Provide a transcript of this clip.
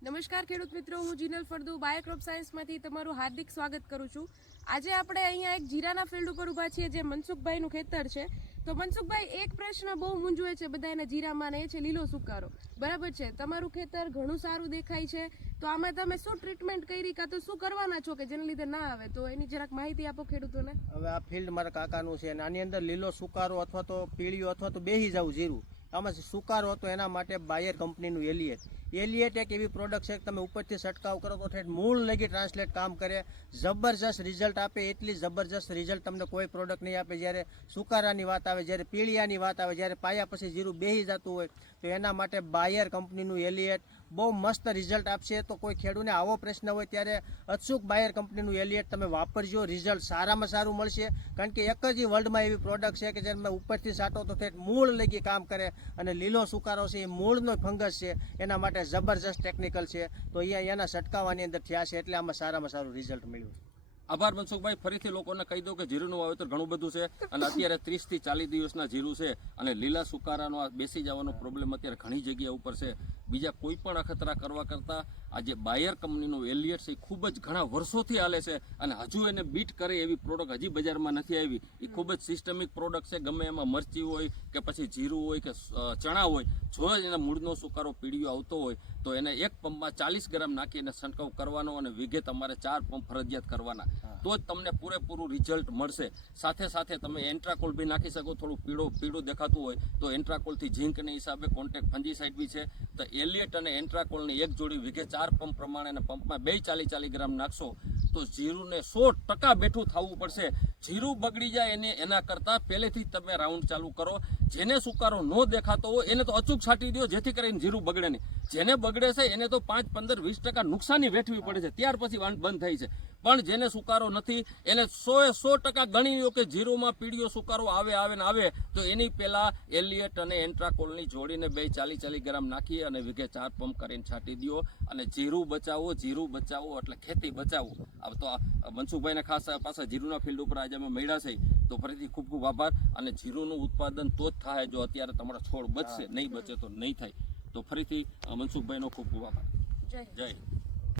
નમસ્કાર ખેડૂત મિત્રો, હું જીનલ ફળદુ બાયોક્રોપ સાયન્સમાંથી તમારું હાર્દિક સ્વાગત કરું છું। આજે આપણે અહીંયા એક જીરાના ફિલ્ડ ઉપર ઊભા છીએ, જે મનસુખભાઈનું ખેતર છે। તો મનસુખભાઈ, એક પ્રશ્ન બહુ મૂંઝવે છે બધાને જીરામાં, ને એ છે લીલો સુકારો। બરાબર છે, તમારું ખેતર ઘણું સારું દેખાય છે, તો આમાં તમે શું ટ્રીટમેન્ટ કરી, કાં તો શું કરવાના છો કે જેના લીધે ના આવે, તો એની જરાક માહિતી આપો ખેડૂતોને। હવે આ ફિલ્ડ મારા કાકાનું છે અને આની અંદર લીલો સુકારો અથવા તો પીળીઓ અથવા તો બેહી જવું જીરું, આમાં સુકારો હતો એના માટે બાયર કંપનીનું એલિએટ એક એવી પ્રોડક્ટ છે કે તમે ઉપરથી છંટકાવ કરો તો ઠેઠ મૂળ લગી ટ્રાન્સલેટ કામ કરે, જબરજસ્ત રિઝલ્ટ આપે। એટલી જબરજસ્ત રિઝલ્ટ તમને કોઈ પ્રોડક્ટ નહીં આપે। જ્યારે સુકારાની વાત આવે, જ્યારે પીળિયાની વાત આવે, જ્યારે પાયા પછી જીરું બેહી જતું હોય, તો એના માટે બાયર કંપનીનું એલિએટ બહુ મસ્ત રિઝલ્ટ આપશે। તો કોઈ ખેડૂતને આવો પ્રશ્ન હોય ત્યારે અચૂક બાયર કંપનીનું એલિએટ તમે વાપરજો, રિઝલ્ટ સારામાં સારું મળશે। કારણ કે એક જ વર્લ્ડમાં એવી પ્રોડક્ટ છે કે જેને ઉપરથી છાંટો તો ઠેઠ મૂળ લગી કામ કરે, અને લીલો સુકારો છે એ મૂળનો ફંગસ છે, એના માટે જબરજસ્ત ટેકનિકલ છે। તો અહીંયા એના છંટકાવની અંદર થયા છે, એટલે આમાં સારામાં સારું રિઝલ્ટ મળ્યું। આભાર મનસુખભાઈ, ફરીથી લોકોને કહી દો કે જીરુંનું વાવેતર ઘણું બધું છે અને અત્યારે 30 થી 40 દિવસના જીરું છે, અને લીલા સુકારાનો આ બેસી જવાનો પ્રોબ્લેમ અત્યારે ઘણી જગ્યા ઉપર છે। બીજા કોઈ પણ અખતરા કરવા કરતાં આ જે બાયર કંપનીનું એલિએટ છે એ ખૂબ જ ઘણા વર્ષોથી હાલે છે, અને હજુ એને બીટ કરે એવી પ્રોડક્ટ હજી બજારમાં નથી આવી। એ ખૂબ જ સિસ્ટમિક પ્રોડક્ટ છે। ગમે એમાં મરચી હોય કે પછી જીરું હોય કે ચણા હોય, જો એના મૂળનો સુકારો પીળિયો આવતો હોય તો એને એક પંપમાં 40 ગ્રામ નાખીને છંટકાવ કરવાનો, અને વીઘે તમારે 4 પંપ ફરજિયાત કરવાના, તો જ તમને પૂરેપૂરું રિઝલ્ટ મળશે। સાથે સાથે તમે એન્ટ્રાકોલ બી નાખી શકો, થોડું પીળું દેખાતું હોય તો એન્ટ્રાકોલથી ઝીંકની હિસાબે કોન્ટેક્ટ ફંજીસાઇડ બી છે। તો એલિએટ અને એન્ટ્રાકોલની એક જોડી વીઘે 4 પંપ પ્રમાણે અને પંપમાં 40 ગ્રામ નાખશો તો જીરુંને 100% બેઠું થવું પડશે। જીરું બગડી જાય એના કરતાં પહેલેથી તમે રાઉન્ડ ચાલુ કરો। જેને સુકારો ન દેખાતો હોય એને તો અચૂક છાંટી દો, જેથી કરીને જીરું બગડે નહીં। જેને બગડે છે એને તો 5, 15, 20% નુકસાની વેઠવી પડે છે, ત્યાર પછી બંધ થાય છે। પણ જેને સુકારો નથી એને 100% ગણી લો કે જીરુમાં પીળિયો સુકારો આવે તો એની પહેલા એલિએટ અને એન્ટ્રાકોલની જોડીને 40 ગ્રામ નાખી અને વીઘે 4 પંપ કરીને છાંટી દો, અને જીરું બચાવો એટલે ખેતી બચાવો। તો મનસુખભાઈને ખાસ પાછા જીરુના ફિલ્ડ ઉપર આજે અમે મળ્યા છે, તો ફરીથી ખૂબ ખૂબ આભાર। અને જીરુનું ઉત્પાદન તો જ થાય જો અત્યારે તમારા છોડ બચશે, નહીં બચે તો નહીં થાય। તો ફરીથી મનસુખભાઈનો ખૂબ ખૂબ આભાર। જય જય